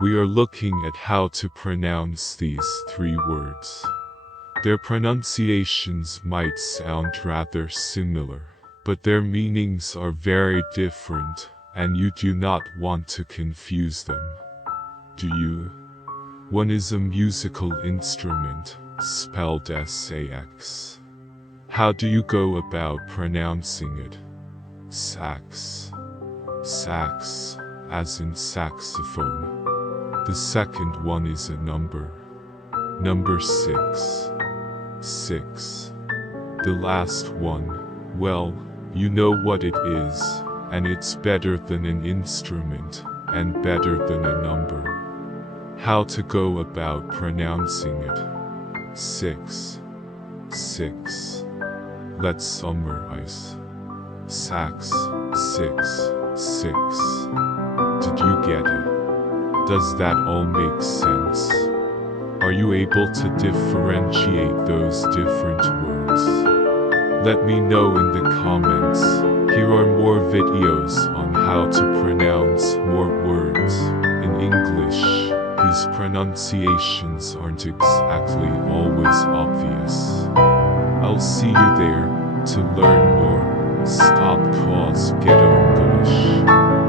We are looking at how to pronounce these three words. Their pronunciations might sound rather similar, but their meanings are very different, and you do not want to confuse them. Do you? One is a musical instrument, spelled sax. How do you go about pronouncing it? Sax. Sax, as in saxophone. The second one is a number. Number 6. 6. The last one, well, you know what it is, and it's better than an instrument, and better than a number. How to go about pronouncing it? 6. 6. Let's summarize. Sax, 6, 6. Did you get it? Does that all make sense? Are you able to differentiate those different words? Let me know in the comments. Here are more videos on how to pronounce more words in English whose pronunciations aren't exactly always obvious. I'll see you there to learn more. Stop calls, get English.